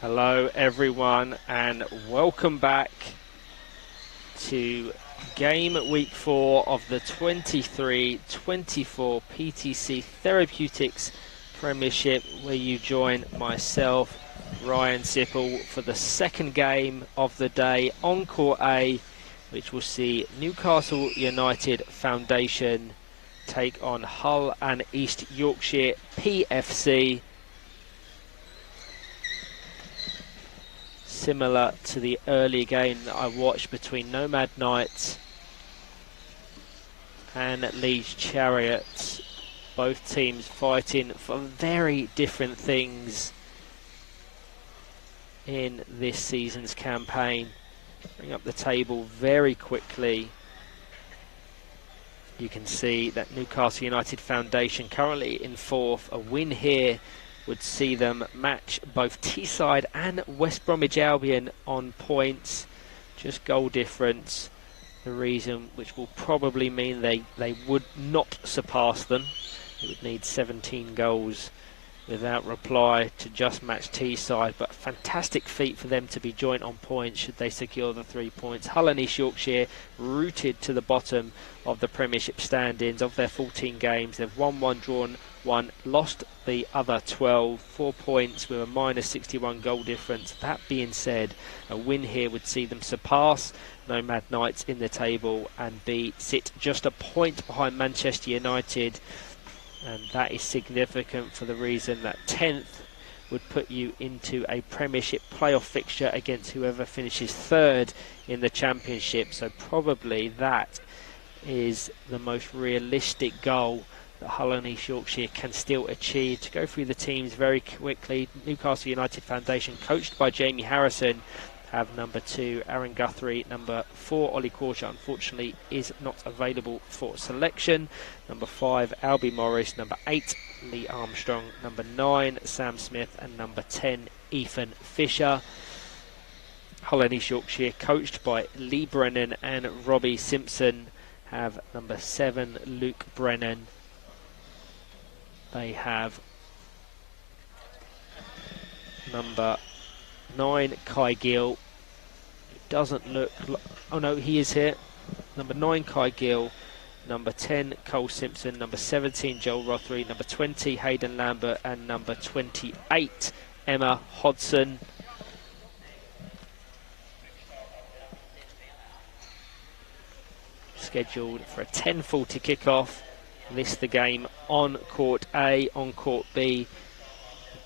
Hello everyone and welcome back to game week 4 of the 23-24 PTC Therapeutics Premiership, where you join myself, Ryan Sippel, for the second game of the day on Court A, which will see Newcastle United Foundation take on Hull and East Yorkshire PFC. Similar to the earlier game that I watched between Nomad Knights and Leeds Chariots, both teams fighting for very different things in this season's campaign. Bring up the table very quickly. You can see that Newcastle United Foundation currently in 4th. A win here would see them match both Teesside and West Bromwich Albion on points, just goal difference, the reason which will probably mean they would not surpass them. It would need 17 goals without reply to just match Teesside, but fantastic feat for them to be joint on points should they secure the 3 points. Hull and East Yorkshire rooted to the bottom of the Premiership standings. Of their 14 games, they've won 1, drawn 1, lost the other 12, 4 points with a minus 61 goal difference. That being said, a win here would see them surpass Nomad Knights in the table and sit just a point behind Manchester United, and that is significant for the reason that 10th would put you into a Premiership playoff fixture against whoever finishes 3rd in the Championship. So probably that is the most realistic goal that Hull and East Yorkshire can still achieve. To go through the teams very quickly, Newcastle United Foundation, coached by Jamie Harrison, have number 2 Aaron Guthrie, number 4 Ollie Corsia unfortunately is not available for selection, number 5 Albie Morris, number 8 Lee Armstrong, number 9 Sam Smith, and number 10 Ethan Fisher. Hull and East Yorkshire, coached by Lee Brennan and Robbie Simpson, have number 7 Luke Brennan. They have number 9 Kai Gill. It doesn't look like, oh no, he is here. Number 9 Kai Gill, number 10 Cole Simpson, number 17 Joel Rothery, number 20 Hayden Lambert, and number 28 Emma Hodson. Scheduled for a 10:40 kickoff. This the game on Court A, on Court B.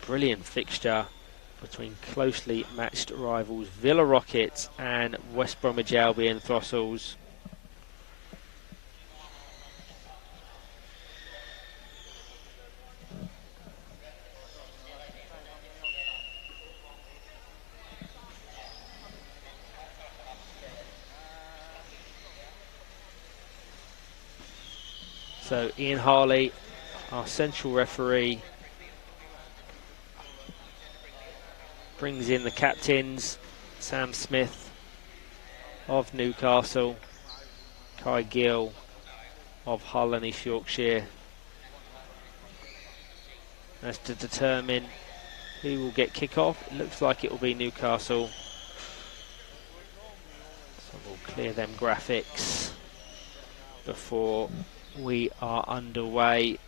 Brilliant fixture between closely matched rivals Villa Rockets and West Bromwich Albion Throstles. So Ian Harley, our central referee, brings in the captains, Sam Smith of Newcastle, Kai Gill of Hull and East Yorkshire, as to determine who will get kick-off. It looks like it will be Newcastle. So we'll clear them graphics before we are underway.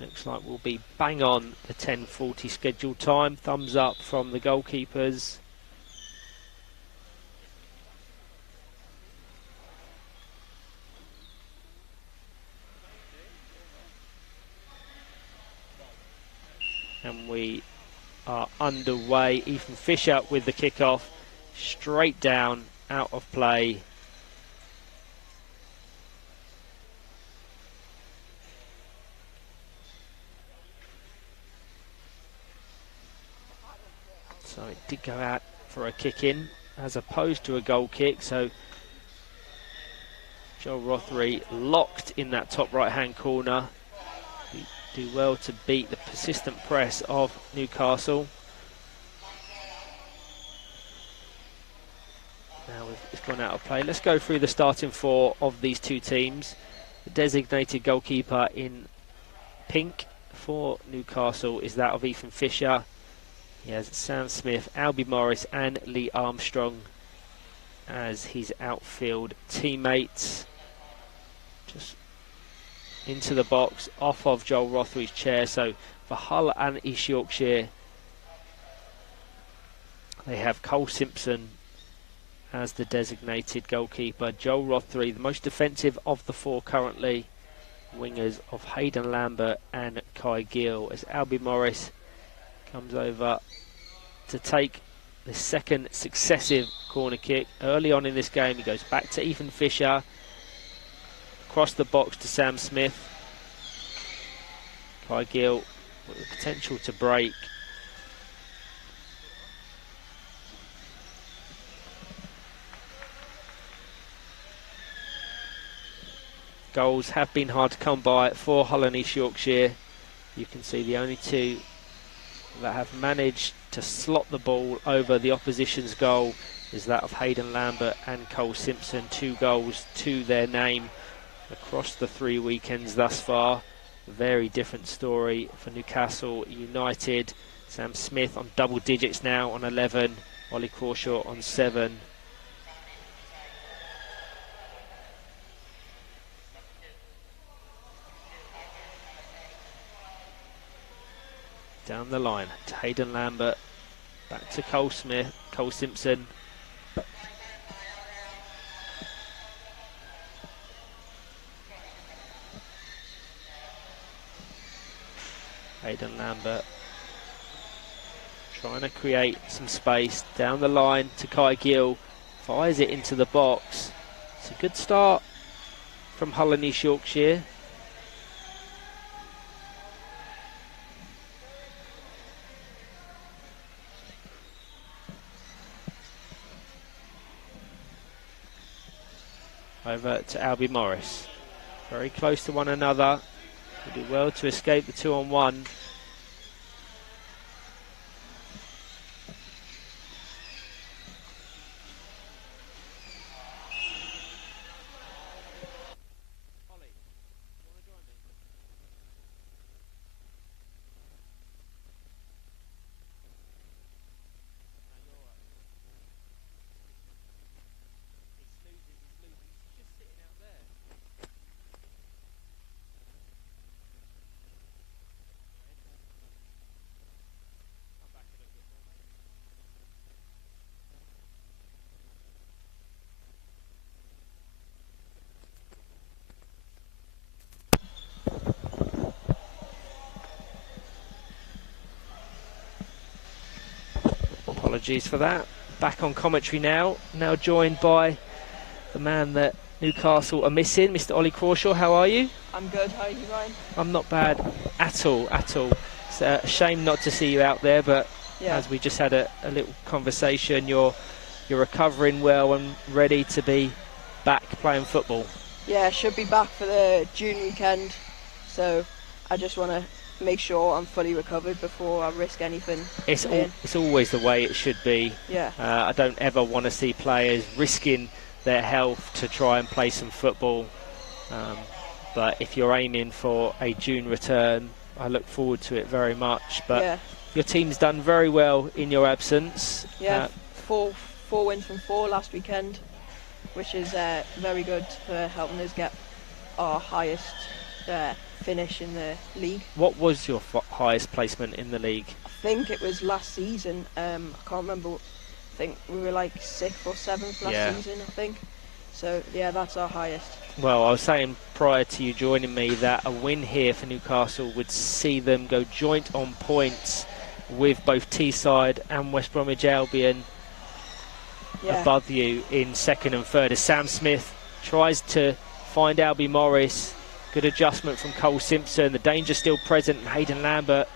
Looks like we'll be bang on the 10:40 scheduled time. Thumbs up from the goalkeepers. And we are underway. Ethan Fisher with the kickoff. Straight down, out of play. So it did go out for a kick in as opposed to a goal kick. So Joel Rothery locked in that top right hand corner. He do well to beat the persistent press of Newcastle. Now it's gone out of play. Let's go through the starting four of these two teams. The designated goalkeeper in pink for Newcastle is that of Ethan Fisher. He has Sam Smith, Albie Morris and Lee Armstrong as his outfield teammates. Just into the box, off of Joel Rothery's chair. So for Hull and East Yorkshire, they have Cole Simpson as the designated goalkeeper. Joel Rothery, the most defensive of the four currently. Wingers of Hayden Lambert and Kai Gill, as Albie Morris comes over to take the second successive corner kick. Early on in this game, he goes back to Ethan Fisher, across the box to Sam Smith. Kai Gill with the potential to break. Goals have been hard to come by for Hull and East Yorkshire. You can see the only two that have managed to slot the ball over the opposition's goal is that of Hayden Lambert and Cole Simpson. 2 goals to their name across the 3 weekends thus far. A very different story for Newcastle United. Sam Smith on double digits now on 11. Ollie Crawshaw on 7. Down the line to Hayden Lambert, back to Cole Simpson. Hayden Lambert trying to create some space down the line to Kai Gill, fires it into the box. It's a good start from Hull and East Yorkshire. Over to Albie Morris. Very close to one another. Will do well to escape the 2-on-1. Apologies for that. Back on commentary now joined by the man that Newcastle are missing, Mr. Ollie Crawshaw. How are you? I'm good. How are you, Ryan? I'm not bad at all. It's a shame not to see you out there, but as we just had a little conversation, you're recovering well and ready to be back playing football. Yeah, I should be back for the June weekend, so I just want to make sure I'm fully recovered before I risk anything. It's always the way it should be. Yeah. I don't ever want to see players risking their health to try and play some football. But if you're aiming for a June return, I look forward to it very much. But your team's done very well in your absence. Yeah, four wins from 4 last weekend, which is very good for helping us get our highest finish in the league. What was your highest placement in the league? I think it was last season. I can't remember. I think we were like 6th or 7th last season, I think. So yeah, that's our highest. Well, I was saying prior to you joining me that a win here for Newcastle would see them go joint on points with both Teesside and West Bromwich Albion above you in 2nd and 3rd. As Sam Smith tries to find Albie Morris, good adjustment from Cole Simpson. The danger still present. Hayden Lambert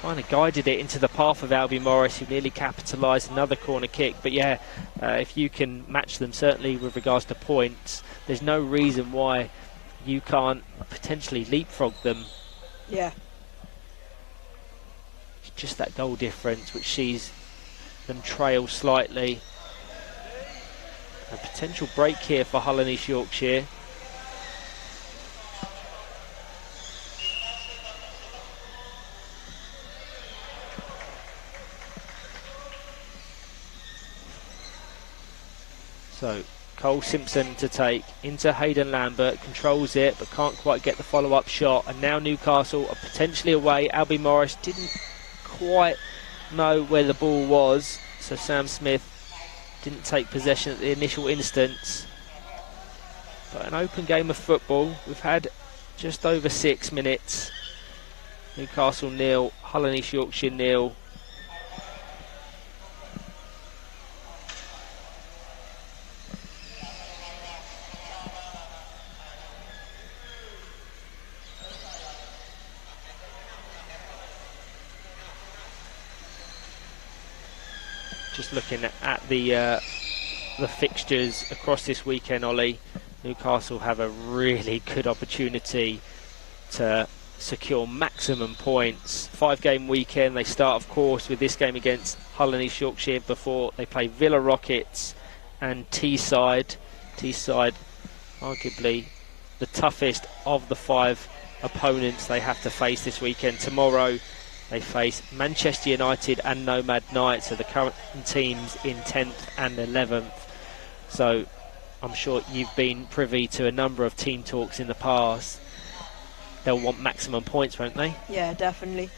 kind of guided it into the path of Albie Morris, who nearly capitalised another corner kick. But if you can match them, certainly with regards to points, there's no reason why you can't potentially leapfrog them. Yeah. It's just that goal difference which sees them trail slightly. A potential break here for Hull and East Yorkshire. So Cole Simpson to take into Hayden Lambert, controls it but can't quite get the follow-up shot, and now Newcastle are potentially away. Albie Morris didn't quite know where the ball was, so Sam Smith didn't take possession at the initial instance. But an open game of football. We've had just over 6 minutes. Newcastle 0, Hull and East Yorkshire 0. Just looking at the fixtures across this weekend, Ollie, Newcastle have a really good opportunity to secure maximum points. 5-game weekend. They start, of course, with this game against Hull and East Yorkshire before they play Villa Rockets and Teesside. Teesside, arguably the toughest of the 5 opponents they have to face this weekend. Tomorrow they face Manchester United and Nomad Knights, so the current teams in 10th and 11th. So I'm sure you've been privy to a number of team talks in the past. They'll want maximum points, won't they? Yeah, definitely.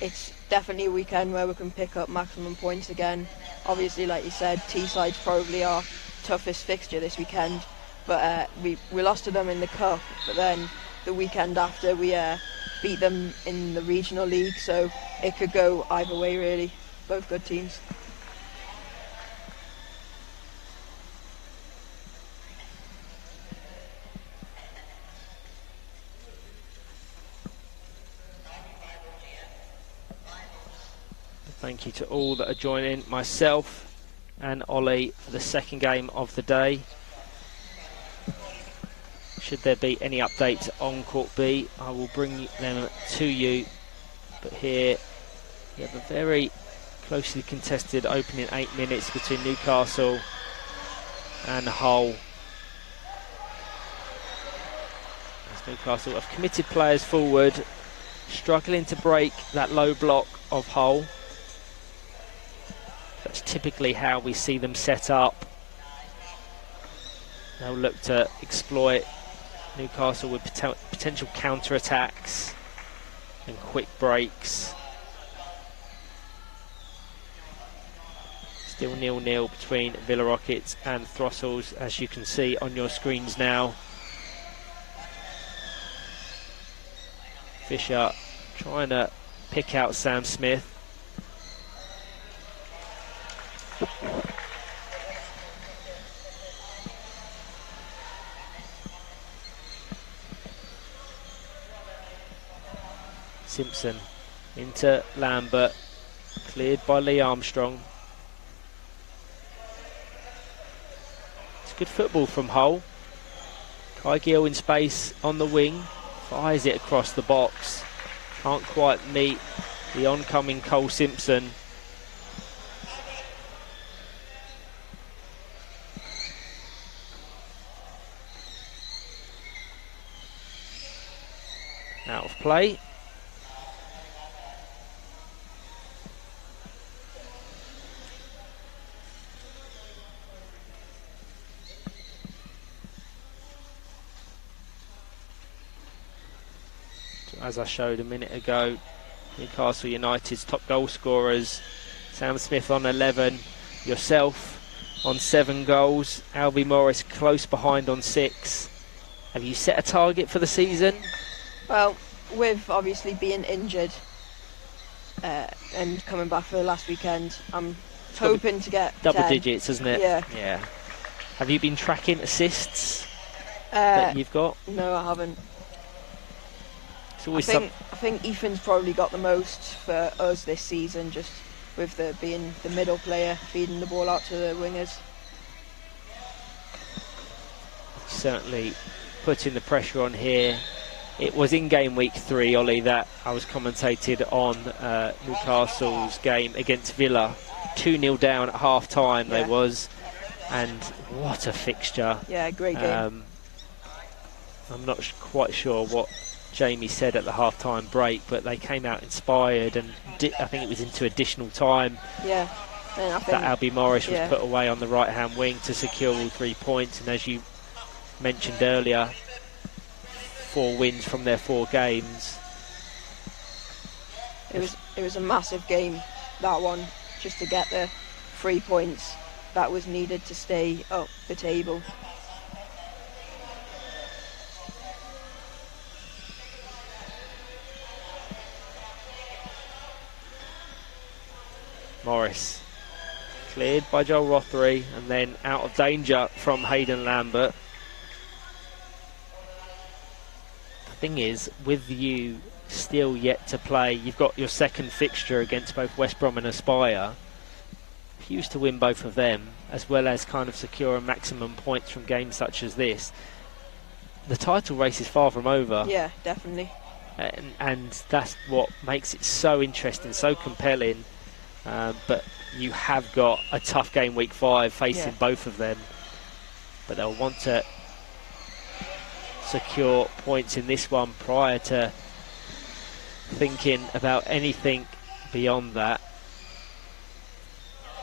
It's definitely a weekend where we can pick up maximum points again. Obviously, like you said, Teesside's probably our toughest fixture this weekend, but we lost to them in the cup, but then the weekend after we beat them in the regional league, so it could go either way really. Both good teams. Thank you to all that are joining myself and Ollie for the 2nd game of the day. Should there be any updates on Court B, I will bring them to you. But here you have a very closely contested opening 8 minutes between Newcastle and Hull. As Newcastle have committed players forward, struggling to break that low block of Hull. That's typically how we see them set up. They'll look to exploit Newcastle with potential counter-attacks and quick breaks. Still 0-0 between Villa Rockets and Throssels, as you can see on your screens now. Fisher trying to pick out Sam Smith. Simpson into Lambert, cleared by Lee Armstrong. It's good football from Hull. Kai Gill in space on the wing, fires it across the box. Can't quite meet the oncoming Cole Simpson. Out of play. As I showed a minute ago, Newcastle United's top goal scorers, Sam Smith on 11, yourself on 7 goals, Albie Morris close behind on 6. Have you set a target for the season? Well, with obviously being injured and coming back for the last weekend, I'm hoping to get double 10. digits, isn't it? Yeah. Yeah. Have you been tracking assists that you've got? No, I haven't. It's always I think Ethan's probably got the most for us this season, just with being the middle player, feeding the ball out to the wingers. Certainly putting the pressure on here. It was in game week 3, Ollie, that I was commentated on Newcastle's game against Villa. 2-0 down at half time, Yeah. they was. And what a fixture. Yeah, great game. I'm not quite sure what Jamie said at the half-time break, but they came out inspired, and I think it was into additional time. Yeah, and I think that Albie Morris was put away on the right-hand wing to secure all 3 points. And as you mentioned earlier, 4 wins from their 4 games. It was a massive game, that one, just to get the 3 points that was needed to stay up the table. Morris cleared by Joel Rothery, and then out of danger from Hayden Lambert. The thing is, with you still yet to play, you've got your second fixture against both West Brom and Aspire. If you used to win both of them, as well as kind of secure a maximum points from games such as this, the title race is far from over. Yeah, definitely. And that's what makes it so interesting, so compelling. But you have got a tough game week 5 facing both of them, but they'll want to secure points in this one prior to thinking about anything beyond that.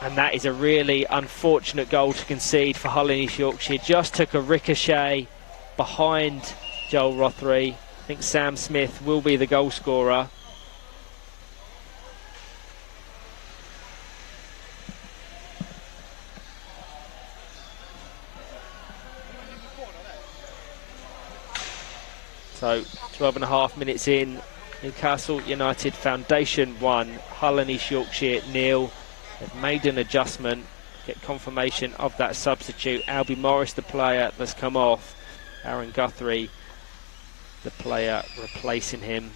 And that is a really unfortunate goal to concede for Hull and East Yorkshire. Just took a ricochet behind Joel Rothery. I think Sam Smith will be the goal scorer. So 12.5 minutes in, Newcastle United Foundation 1, Hull and East Yorkshire 0. They've made an adjustment, get confirmation of that substitute. Albie Morris, the player that's come off. Aaron Guthrie, the player replacing him.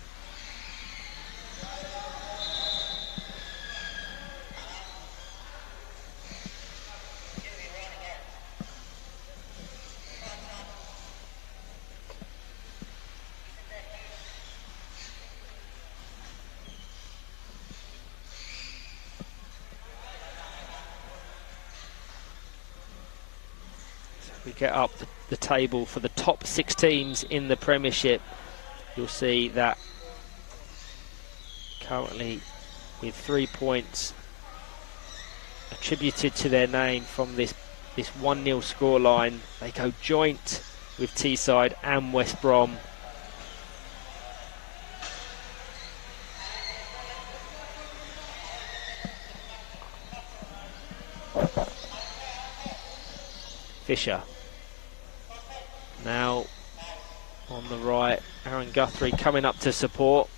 We get up the table for the top 6 teams in the Premiership. You'll see that currently with 3 points attributed to their name from this 1-0 scoreline, they go joint with Teesside and West Brom. Fisher. Now on the right, Aaron Guthrie coming up to support.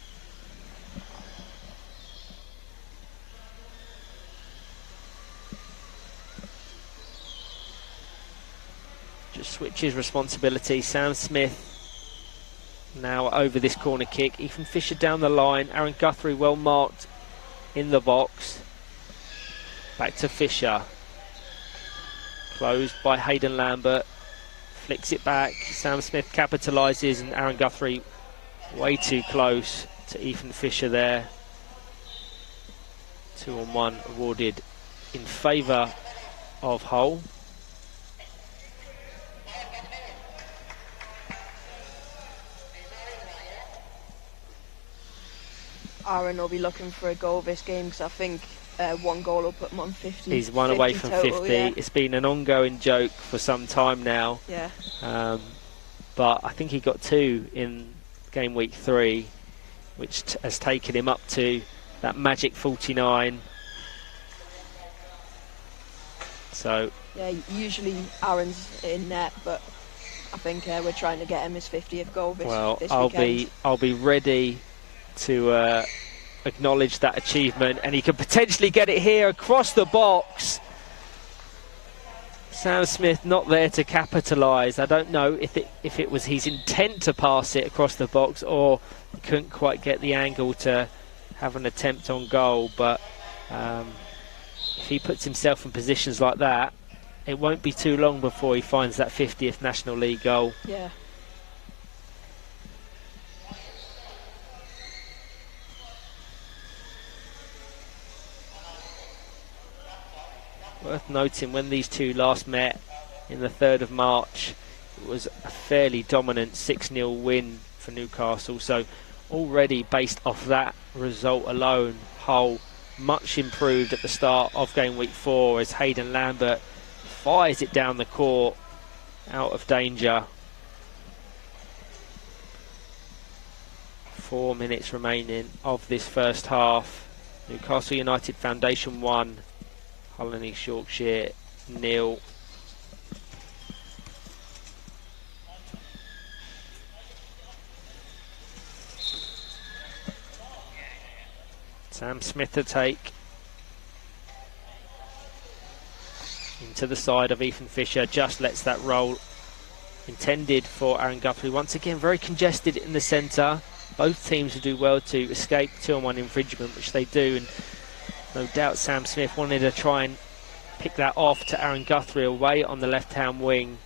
just switches responsibility. Sam Smith now over this corner kick. Ethan Fisher down the line. Aaron Guthrie well marked in the box. Back to Fisher. Closed by Hayden Lambert. Flicks it back. Sam Smith capitalises, and Aaron Guthrie way too close to Ethan Fisher there. 2-on-1 awarded in favour of Hull. Aaron will be looking for a goal this game, because I think one goal will put him on 50. He's one away from total, 50. yeah. It's been an ongoing joke for some time now. Yeah. But I think he got 2 in game week 3, which has taken him up to that magic 49. So yeah, usually Aaron's in net, but I think we're trying to get him his 50th goal this weekend. I'll be ready to acknowledge that achievement, and he could potentially get it here across the box. Sam Smith not there to capitalise. I don't know if it was his intent to pass it across the box, or he couldn't quite get the angle to have an attempt on goal. But if he puts himself in positions like that, it won't be too long before he finds that 50th National League goal. Yeah. Worth noting, when these two last met in the 3rd of March, it was a fairly dominant 6-0 win for Newcastle. So already based off that result alone, Hull much improved at the start of game week 4 as Hayden Lambert fires it down the court out of danger. 4 minutes remaining of this first half. Newcastle United Foundation 1, Hull and East Yorkshire 0. Sam Smith to take. Into the side of Ethan Fisher, just lets that roll. Intended for Aaron Guthrie. Once again, very congested in the centre. Both teams will do well to escape 2-on-1 infringement, which they do. And no doubt Sam Smith wanted to try and pick that off to Aaron Guthrie away on the left-hand wing.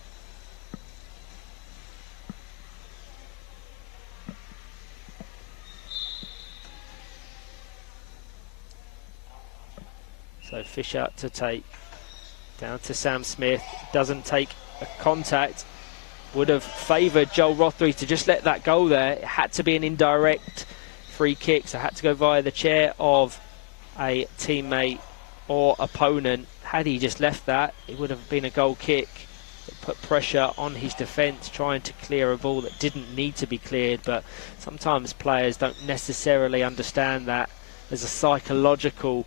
So Fisher to take. Down to Sam Smith. Doesn't take a contact. Would have favoured Joel Rothery to just let that go there. It had to be an indirect free kick, so it had to go via the chair of a teammate or opponent. Had he just left that, it would have been a goal kick. It put pressure on his defence, trying to clear a ball that didn't need to be cleared. But sometimes players don't necessarily understand that. There's a psychological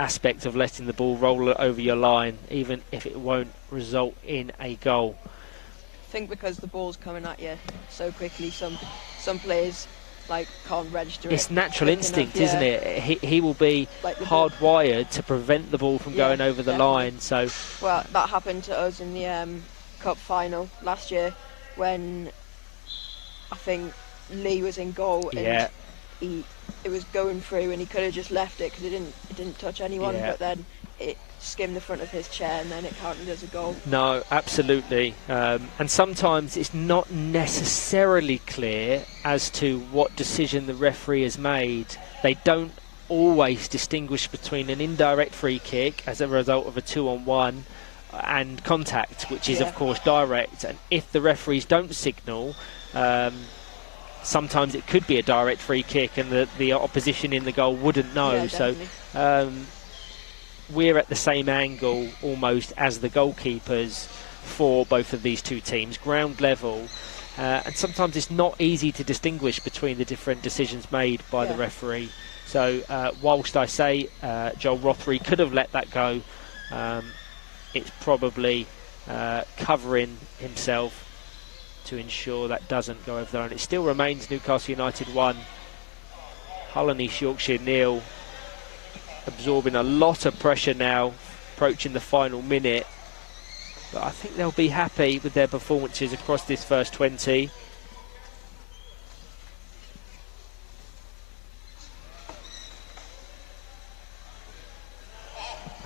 aspect of letting the ball roll over your line, even if it won't result in a goal. I think because the ball's coming at you so quickly, some players can't register it. It's natural instinct, isn't it? He will be hardwired to prevent the ball from going over the line. So well, that happened to us in the cup final last year when I think Lee was in goal and it was going through, and he could have just left it because it didn't touch anyone, but then it skimmed the front of his chair and then it counted as a goal. No, absolutely. And sometimes it's not necessarily clear as to what decision the referee has made. They don't always distinguish between an indirect free kick as a result of a 2-on-1 and contact, which is of course direct. And if the referees don't signal, sometimes it could be a direct free kick and the opposition in the goal wouldn't know. So we're at the same angle almost as the goalkeepers for both of these two teams, ground level, and sometimes it's not easy to distinguish between the different decisions made by the referee. So whilst I say Joel Rothery could have let that go, it's probably covering himself to ensure that doesn't go over there. And it still remains Newcastle United 1, Hull and East Yorkshire 0. Absorbing a lot of pressure now, approaching the final minute. but I think they'll be happy with their performances across this first 20.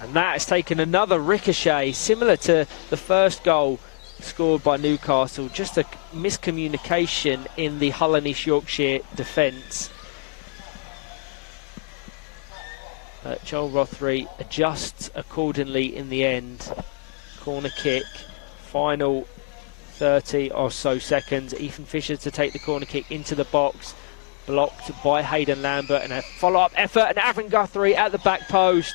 And that has taken another ricochet, similar to the first goal scored by Newcastle. Just a miscommunication in the Hull and East Yorkshire defence. Joel Rothery adjusts accordingly in the end. Corner kick, final 30 or so seconds. Ethan Fisher to take the corner kick into the box. Blocked by Hayden Lambert, and a follow-up effort, and Aaron Guthrie at the back post.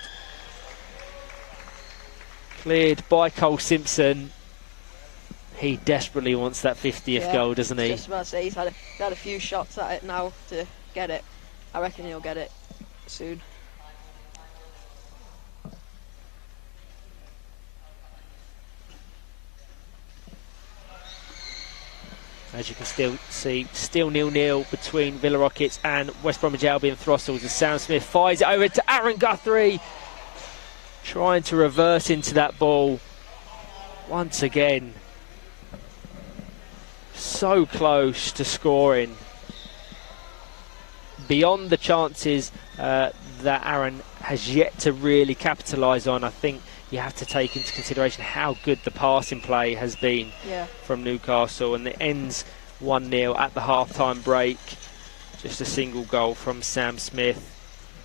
Cleared by Cole Simpson. He desperately wants that 50th goal, doesn't he? Just about to say, he's had a few shots at it now to get it. I reckon he'll get it soon. As you can still see, still 0-0 between Villa Rockets and West Bromwich Albion Throstles, as Sam Smith fires it over to Aaron Guthrie, trying to reverse into that ball. Once again, so close to scoring. Beyond the chances that Aaron has yet to really capitalise on, I think you have to take into consideration how good the passing play has been from Newcastle, and it ends 1-0 at the half-time break. Just a single goal from Sam Smith,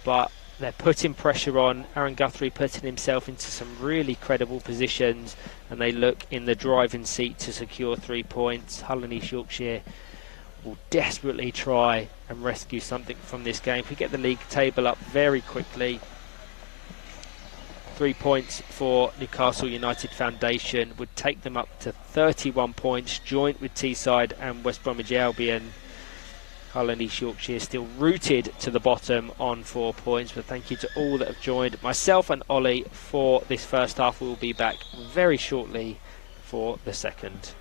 but they're putting pressure on. Aaron Guthrie putting himself into some really credible positions, and they look in the driving seat to secure 3 points. Hull and East Yorkshire will desperately try and rescue something from this game. If we get the league table up very quickly, 3 points for Newcastle United Foundation would take them up to 31 points, joint with Teesside and West Bromwich Albion. Hull and East Yorkshire still rooted to the bottom on 4 points, but thank you to all that have joined myself and Ollie for this first half. We'll be back very shortly for the second.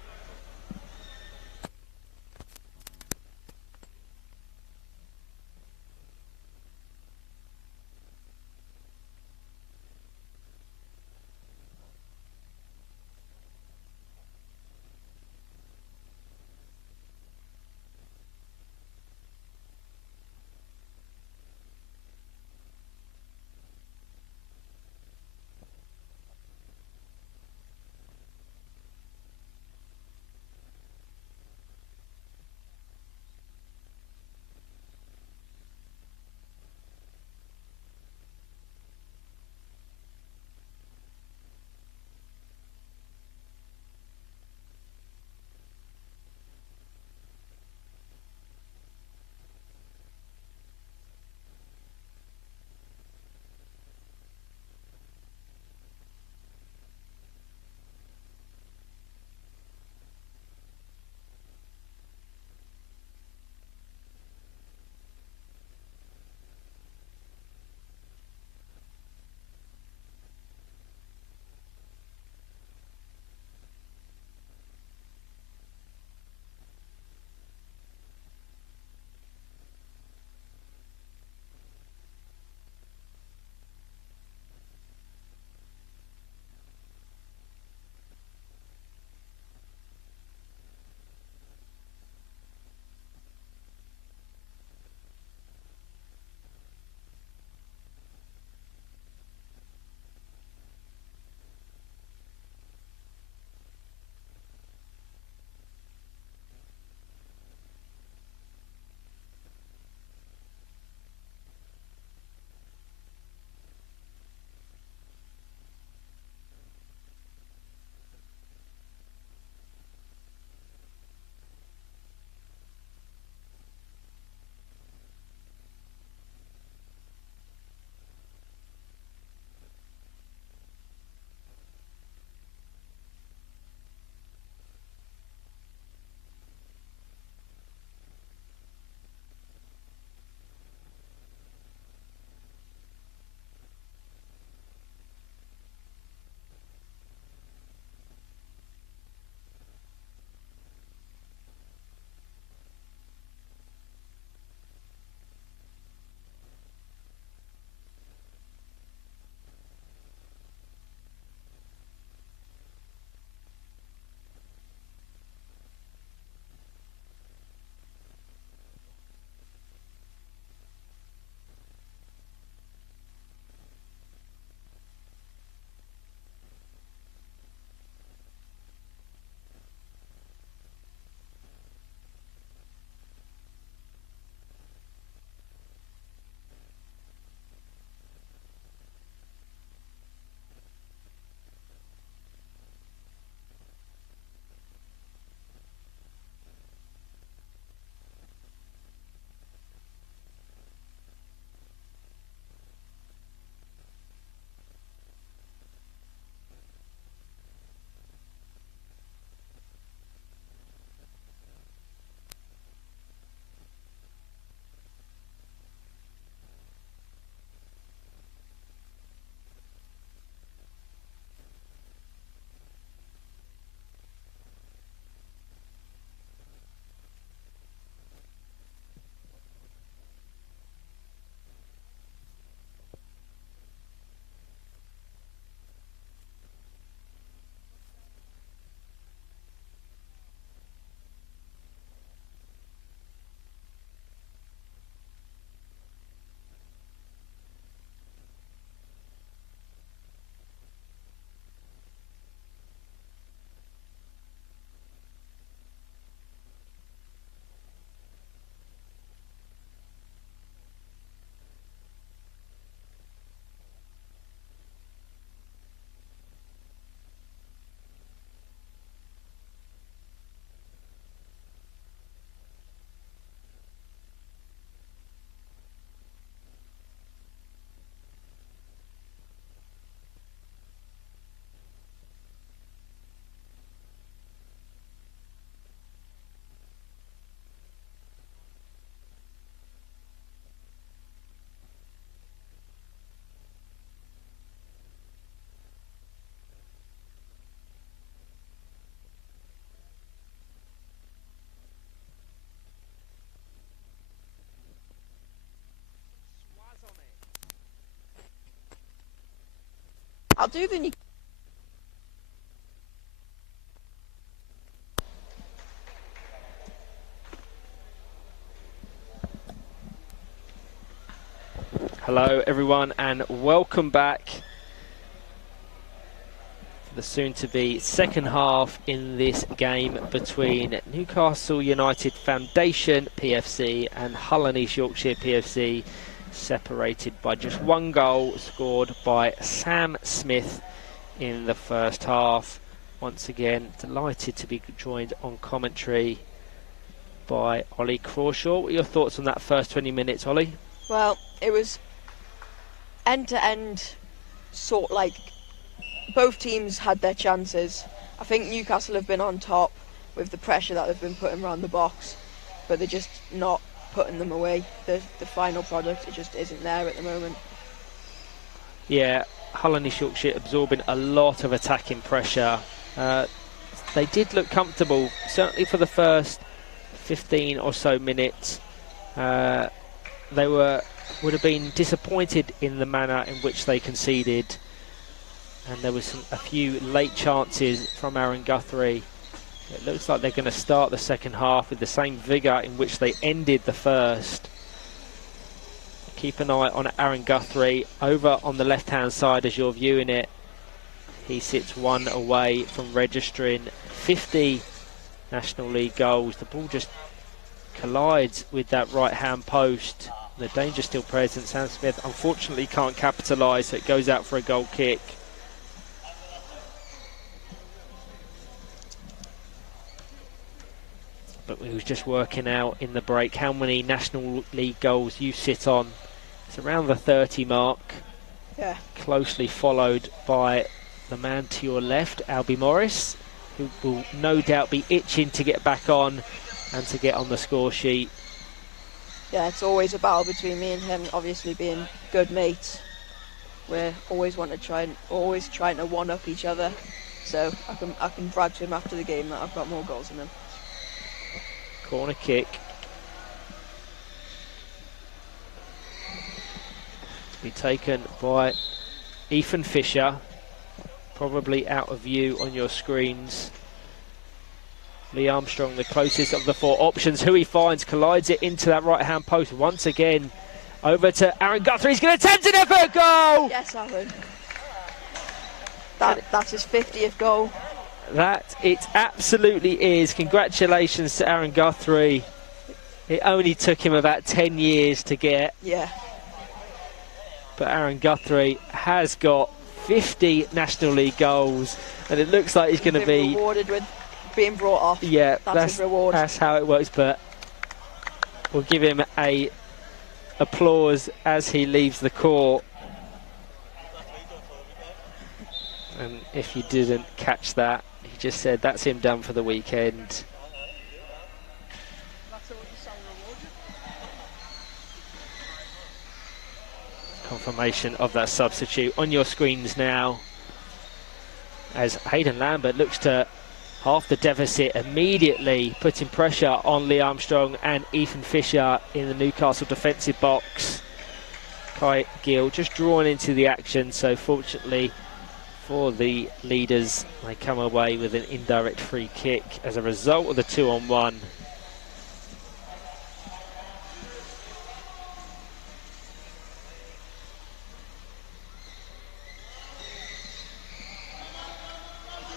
I'll do the Hello everyone and welcome back for the soon-to-be second half in this game between Newcastle United Foundation PFC and Hull and East Yorkshire PFC, separated by just one goal scored by Sam Smith in the first half. Once again, delighted to be joined on commentary by Ollie Crawshaw. What are your thoughts on that first 20 minutes, Ollie? Well, it was end-to-end, sort like both teams had their chances. I think Newcastle have been on top with the pressure that they've been putting around the box, but they're just not putting them away. The final product, it just isn't there at the moment. Yeah, Hull and East Yorkshire absorbing a lot of attacking pressure. They did look comfortable, certainly for the first 15 or so minutes. They would have been disappointed in the manner in which they conceded, and there was a few late chances from Aaron Guthrie. It looks like they're going to start the second half with the same vigour in which they ended the first. Keep an eye on Aaron Guthrie over on the left hand side as you're viewing it. He sits one away from registering 50 National League goals. The ball just collides with that right hand post. The danger still present. Sam Smith unfortunately can't capitalise, so it goes out for a goal kick. But we was just working out in the break how many National League goals you sit on. It's around the 30 mark. Yeah. Closely followed by the man to your left, Albie Morris, who will no doubt be itching to get back on and to get on the score sheet. Yeah, it's always a battle between me and him, obviously being good mates. We're always trying to one-up each other. So I can brag to him after the game that I've got more goals than him. Corner kick. To be taken by Ethan Fisher. Probably out of view on your screens. Lee Armstrong, the closest of the four options. Who he finds, collides it into that right-hand post. Once again, over to Aaron Guthrie. He's going to attempt an effort goal! Yes, Aaron. That's his 50th goal. That it absolutely is. Congratulations to Aaron Guthrie. It only took him about 10 years to get. Yeah. But Aaron Guthrie has got 50 National League goals, and it looks like he's going to be rewarded with being brought off. Yeah, that's his reward. That's how it works, but we'll give him a applause as he leaves the court. And if you didn't catch that, he just said that's him done for the weekend. Confirmation of that substitute on your screens now, as Hayden Lambert looks to half the deficit immediately, putting pressure on Lee Armstrong and Ethan Fisher in the Newcastle defensive box. Kai Gill just drawn into the action, so fortunately for the leaders, they come away with an indirect free kick as a result of the 2-on-1.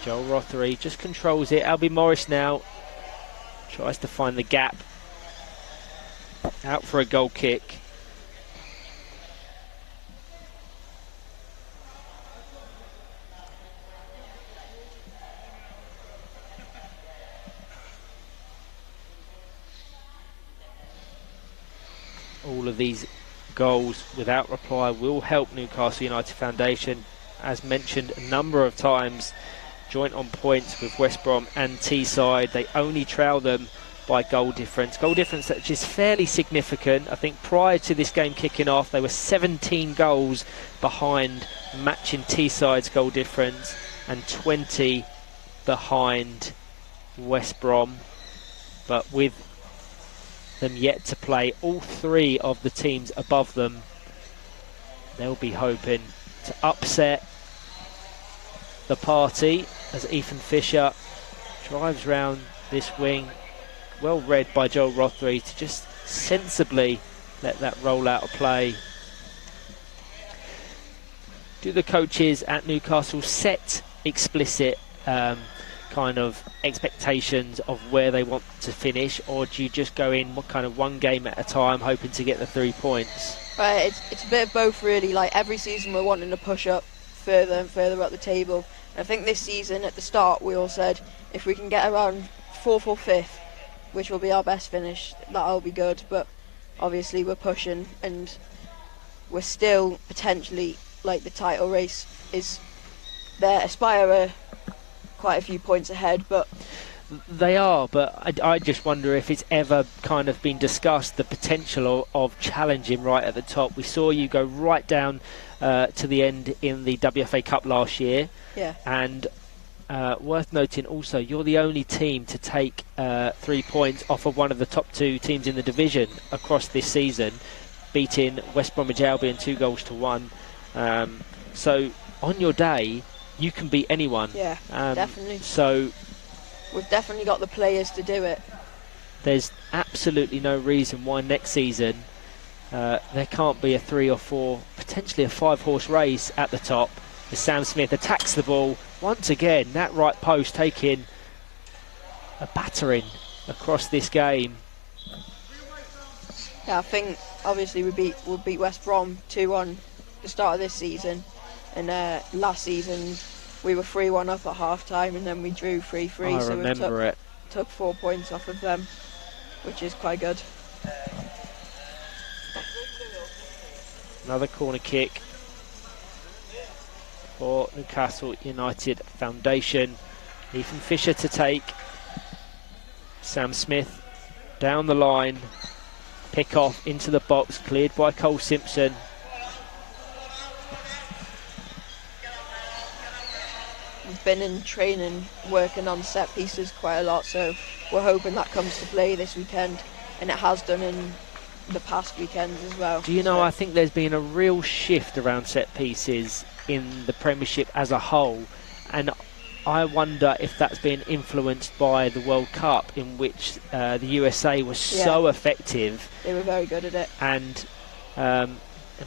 Joel Rothery just controls it. Albie Morris now tries to find the gap. Out for a goal kick. All of these goals without reply will help Newcastle United Foundation. As mentioned a number of times, joint on points with West Brom and Teesside. They only trail them by goal difference. Goal difference that is fairly significant. I think prior to this game kicking off, they were 17 goals behind, matching Teesside's goal difference, and 20 behind West Brom. But with them yet to play all three of the teams above them, they'll be hoping to upset the party as Ethan Fisher drives round this wing, well read by Joel Rothery, to just sensibly let that roll out of play. Do the coaches at Newcastle set explicit kind of expectations of where they want to finish, or do you just go in one game at a time hoping to get the 3 points? It's a bit of both, really. Like, every season we're wanting to push up further and further up the table. And I think this season at the start we all said if we can get around 4th or 5th, which will be our best finish, that'll be good. But obviously we're pushing, and we're still potentially, like, the title race is there. Aspire are quite a few points ahead, but they are, but I just wonder if it's ever kind of been discussed, the potential of challenging right at the top. We saw you go right down to the end in the WFA Cup last year. Yeah. And worth noting also, you're the only team to take 3 points off of one of the top 2 teams in the division across this season, beating West Bromwich Albion 2-1. So on your day, you can beat anyone. Yeah, definitely. So we've definitely got the players to do it. There's absolutely no reason why next season there can't be a 3 or 4, potentially a 5-horse race at the top as Sam Smith attacks the ball. Once again, that right post taking a battering across this game. Yeah, I think obviously we'll beat West Brom 2-1 the start of this season, and last season we were 3-1 up at half time, and then we drew 3-3. I remember it. Took 4 points off of them, which is quite good. Another corner kick for Newcastle United Foundation. Ethan Fisher to take. Sam Smith down the line. Pick off into the box, cleared by Cole Simpson. We've been in training working on set pieces quite a lot, so we're hoping that comes to play this weekend, and it has done in the past weekends as well. Do you know, I think there's been a real shift around set pieces in the Premiership as a whole, and I wonder if that's been influenced by the World Cup, in which the USA was so effective. They were very good at it. And an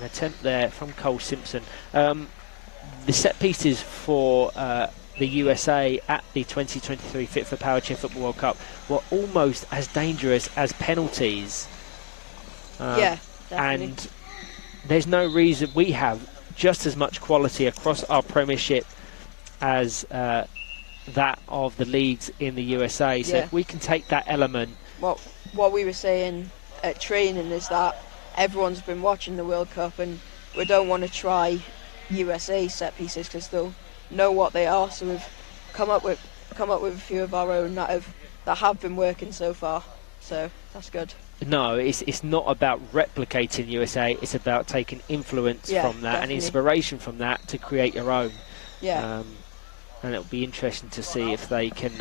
attempt there from Cole Simpson. The set pieces for the USA at the 2023 Fit for Power Chair Football World Cup were almost as dangerous as penalties. Yeah, definitely. And there's no reason. We have just as much quality across our Premiership as that of the leagues in the USA. So if we can take that element. What we were saying at training is that everyone's been watching the World Cup, and we don't want to try USA set pieces because they'll know what they are. So we've come up with a few of our own that have been working so far. So that's good. No, it's not about replicating USA. It's about taking influence from that and inspiration from that to create your own. Yeah. And it'll be interesting to see if they can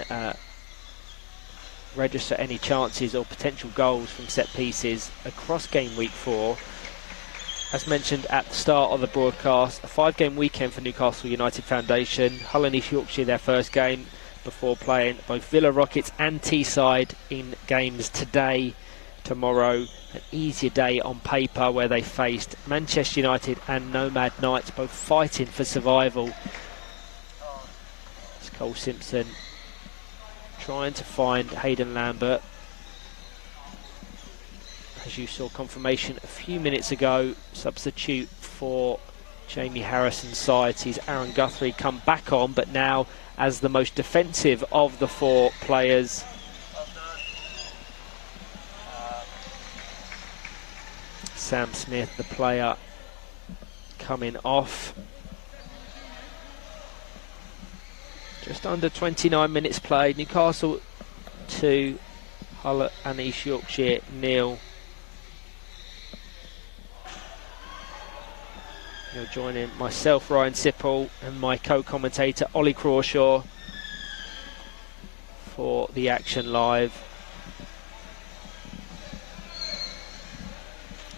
register any chances or potential goals from set pieces across game week 4. As mentioned at the start of the broadcast, a 5-game weekend for Newcastle United Foundation. Hull and East Yorkshire their first game before playing both Villa Rockets and Teesside in games today, tomorrow. An easier day on paper where they faced Manchester United and Nomad Knights, both fighting for survival. It's Cole Simpson trying to find Hayden Lambert. As you saw confirmation a few minutes ago, substitute for Jamie Harrison's side sees Aaron Guthrie come back on, but now as the most defensive of the 4 players. Sam Smith, the player, coming off. Just under 29 minutes played. Newcastle 2, Hull and East Yorkshire 0. You're joining myself, Ryan Sipple, and my co-commentator, Ollie Crawshaw, for the action live.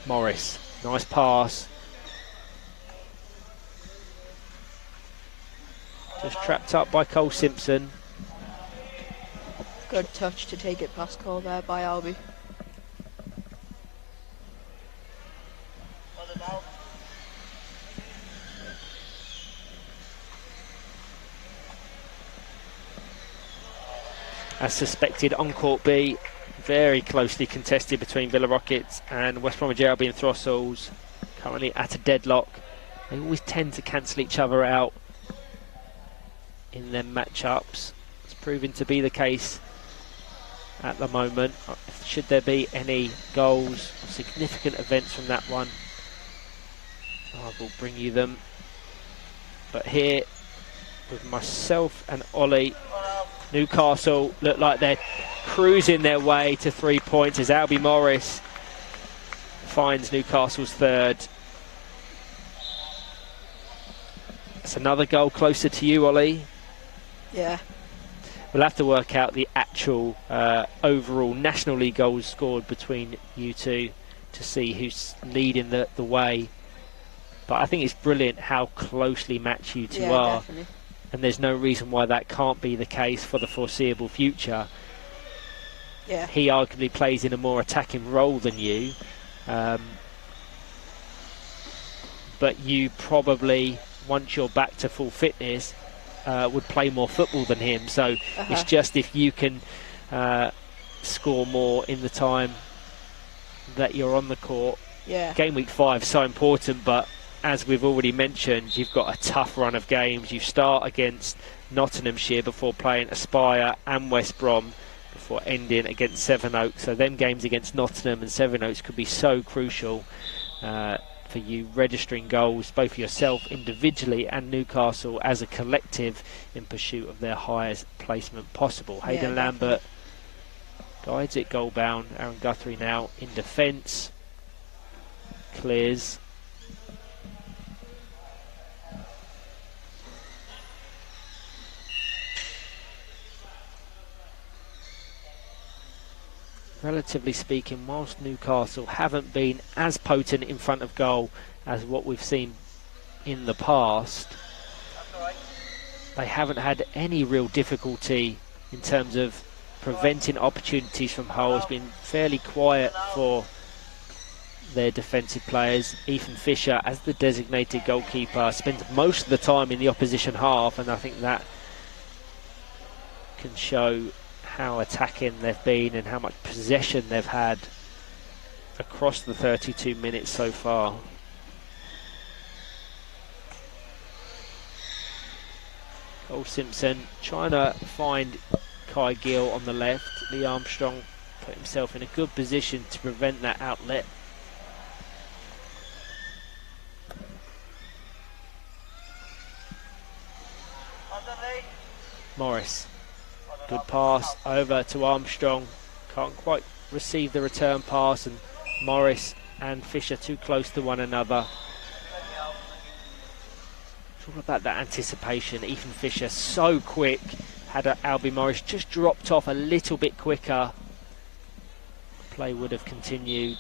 Morris, nice pass. Just trapped up by Cole Simpson. Good touch to take it past Cole there by Albie. As suspected, on court B, very closely contested between Villa Rockets and West Bromwich Albion Throstles, currently at a deadlock. They always tend to cancel each other out in their matchups. It's proving to be the case at the moment. Should there be any goals, significant events from that one, I will bring you them. But here, with myself and Ollie, Newcastle look like they're cruising their way to 3 points as Albie Morris finds Newcastle's third. It's another goal closer to you, Ollie. Yeah. We'll have to work out the actual overall National League goals scored between you two to see who's leading the way. But I think it's brilliant how closely matched you two are. Definitely. And there's no reason why that can't be the case for the foreseeable future. Yeah. He arguably plays in a more attacking role than you. But you probably, once you're back to full fitness, would play more football than him. So it's just if you can score more in the time that you're on the court. Yeah. Game week 5 is so important, but as we've already mentioned, you've got a tough run of games. You start against Nottinghamshire before playing Aspire and West Brom before ending against Sevenoaks. So them games against Nottingham and Sevenoaks could be so crucial for you registering goals, both for yourself individually and Newcastle as a collective in pursuit of their highest placement possible. Hayden Lambert guides it goal bound. Aaron Guthrie now in defence. Clears. Relatively speaking, whilst Newcastle haven't been as potent in front of goal as what we've seen in the past, they haven't had any real difficulty in terms of preventing opportunities from goal. It's been fairly quiet for their defensive players. Ethan Fisher, as the designated goalkeeper, spends most of the time in the opposition half, and I think that can show how attacking they've been and how much possession they've had across the 32 minutes so far. Cole Simpson trying to find Kai Gill on the left. Lee Armstrong put himself in a good position to prevent that outlet. Morris. Good pass over to Armstrong. Can't quite receive the return pass, and Morris and Fisher too close to one another. It's all about that anticipation. Ethan Fisher so quick. Had Albie Morris just dropped off a little bit quicker, play would have continued.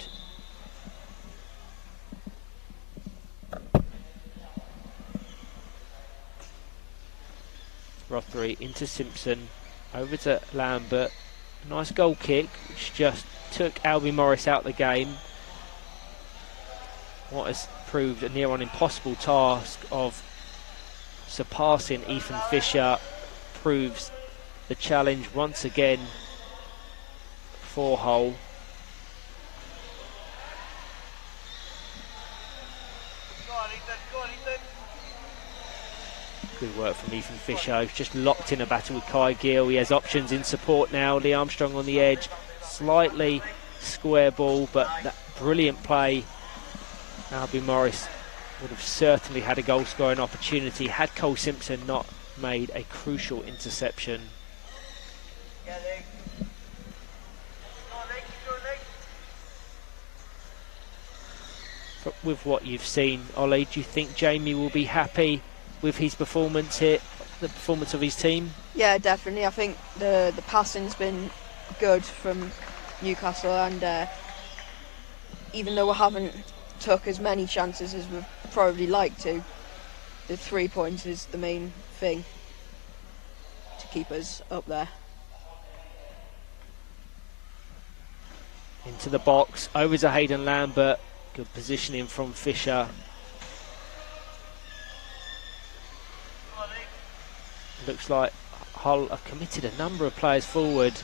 Rothery into Simpson. Over to Lambert. Nice goal kick, which just took Albie Morris out of the game. What has proved a near-on impossible task of surpassing Ethan Fisher proves the challenge once again for Hull. Good work from Ethan Fisher. He's just locked in a battle with Kai Gill. He has options in support now. Lee Armstrong on the edge. Slightly square ball, but that brilliant play. Albie Morris would have certainly had a goal scoring opportunity had Cole Simpson not made a crucial interception. But with what you've seen, Ollie, do you think Jamie will be happy with his performance here, the performance of his team? Yeah, definitely. I think the passing's been good from Newcastle, and even though we haven't took as many chances as we'd probably like to, the 3 points is the main thing. keepers up there. Into the box, over to Hayden Lambert. Good positioning from Fisher. Looks like Hull have committed a number of players forward.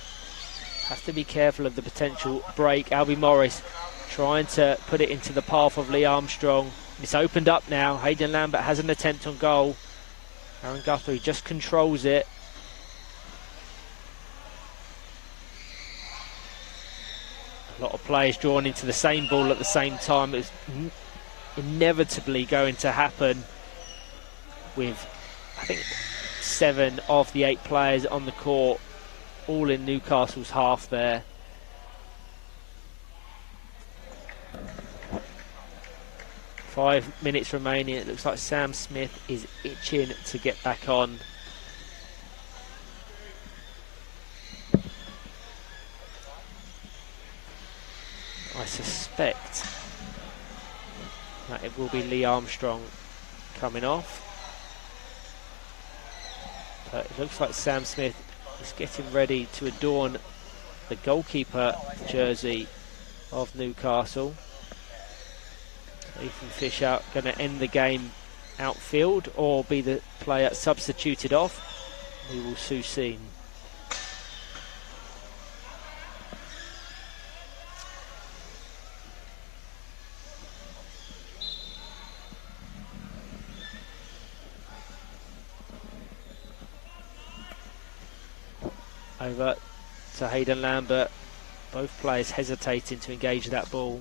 Have to be careful of the potential break. Albie Morris trying to put it into the path of Lee Armstrong. It's opened up now. Hayden Lambert has an attempt on goal. Aaron Guthrie just controls it. A lot of players drawn into the same ball at the same time. It's inevitably going to happen with, I think, 7 of the 8 players on the court, all in Newcastle's half there. Five minutes remaining. It looks like Sam Smith is itching to get back on. I suspect that it will be Lee Armstrong coming off. But it looks like Sam Smith is getting ready to adorn the goalkeeper jersey of Newcastle. So Ethan Fisher going to end the game outfield or be the player substituted off. We will soon see. Over to Hayden Lambert. Both players hesitating to engage that ball.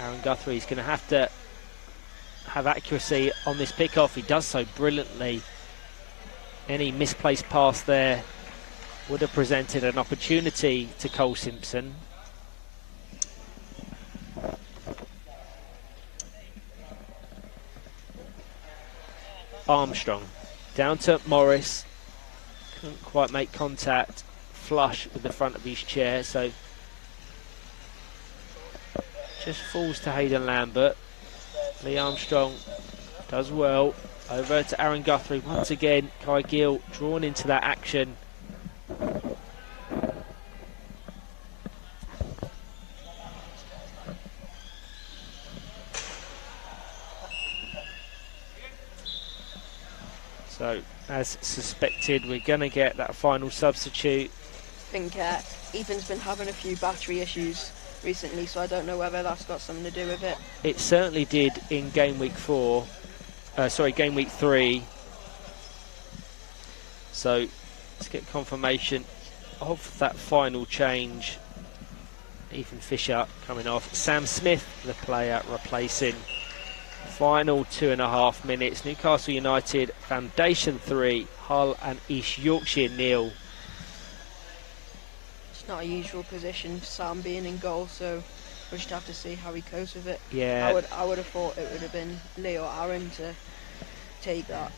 Aaron Guthrie is going to have accuracy on this pick-off. He does so brilliantly. Any misplaced pass there would have presented an opportunity to Cole Simpson. Armstrong down to Morris. Couldn't quite make contact, flush with the front of his chair, so just falls to Hayden Lambert. Lee Armstrong does well. Over to Aaron Guthrie once again. Kai Gill drawn into that action. So, as suspected, we're going to get that final substitute. I think Ethan's been having a few battery issues recently, so I don't know whether that's got something to do with it. It certainly did in game week 3. So, let's get confirmation of that final change. Ethan Fisher coming off. Sam Smith, the player replacing. Final 2.5 minutes. Newcastle United Foundation 3, Hull and East Yorkshire 0. It's not a usual position, Sam being in goal, so we'll just have to see how he copes with it. Yeah. I would have thought it would have been Lee or Aaron to take that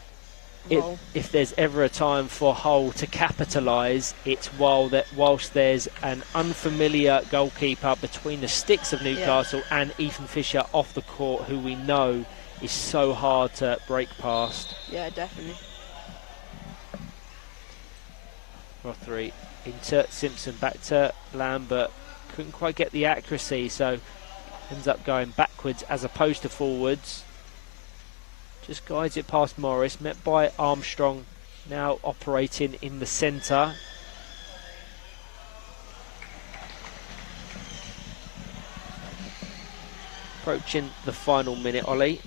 role. If there's ever a time for Hull to capitalise, it's whilst there's an unfamiliar goalkeeper between the sticks of Newcastle and Ethan Fisher off the court, who we know is so hard to break past. Yeah, definitely. Rothery into Simpson, back to Lambert. Couldn't quite get the accuracy, so ends up going backwards as opposed to forwards. Just guides it past Morris, met by Armstrong, now operating in the centre. Approaching the final minute, Ollie.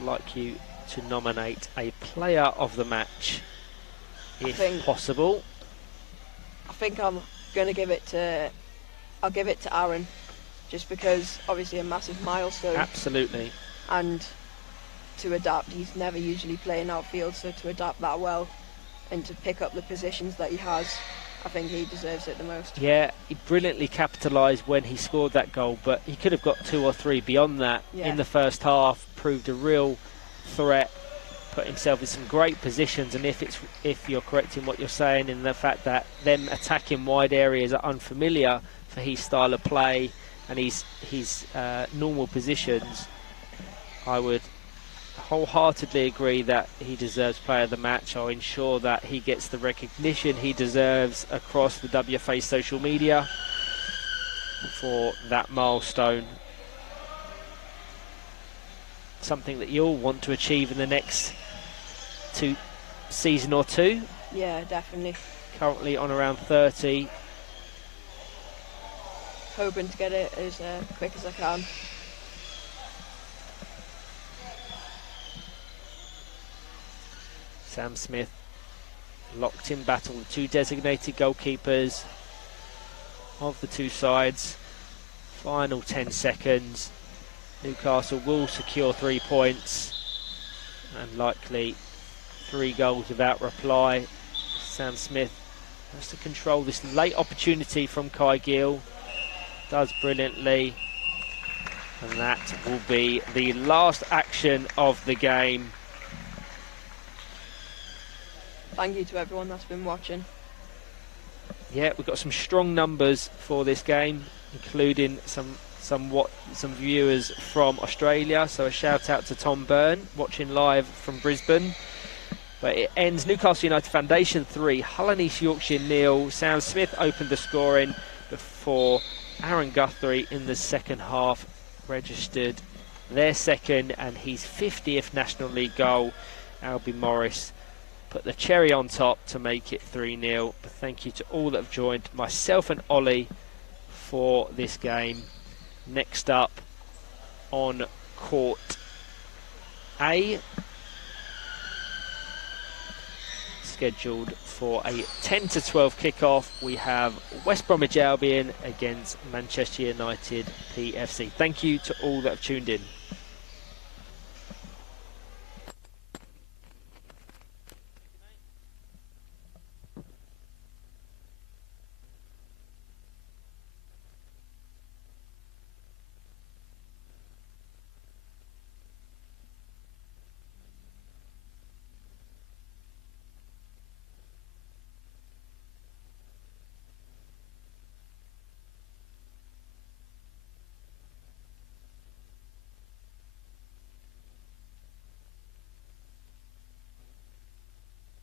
I'd like you to nominate a player of the match, if possible. I think I'm going to give it to Aaron, just because obviously a massive milestone. Absolutely. And to adapt, he's never usually playing outfield, so to adapt that well and to pick up the positions that he has, I think he deserves it the most. Yeah, he brilliantly capitalised when he scored that goal, but he could have got 2 or 3 beyond that in the first half. Proved a real threat, put himself in some great positions, and if you're correct in what you're saying, in the fact that them attacking wide areas are unfamiliar for his style of play and his normal positions, I would wholeheartedly agree that he deserves player of the match. I'll ensure that he gets the recognition he deserves across the WFA social media for that milestone. Something that you'll want to achieve in the next season or two. Yeah, definitely. Currently on around 30. Hoping to get it as quick as I can. Sam Smith locked in battle, the two designated goalkeepers of the two sides. Final 10 seconds. Newcastle will secure 3 points and likely 3 goals without reply. Sam Smith has to control this late opportunity from Kai Gill. Does brilliantly. And that will be the last action of the game. Thank you to everyone that's been watching. Yeah, we've got some strong numbers for this game, including some viewers from Australia. So a shout out to Tom Byrne, watching live from Brisbane. But it ends Newcastle United Foundation 3, Hull and East Yorkshire 0. Sam Smith opened the scoring before Aaron Guthrie in the second half registered their second and his 50th National League goal. Albie Morris put the cherry on top to make it 3-0. But thank you to all that have joined myself and Ollie for this game. Next up on Court A, scheduled for a 10 to 12 kickoff, we have West Bromwich Albion against Manchester United PFC. Thank you to all that have tuned in.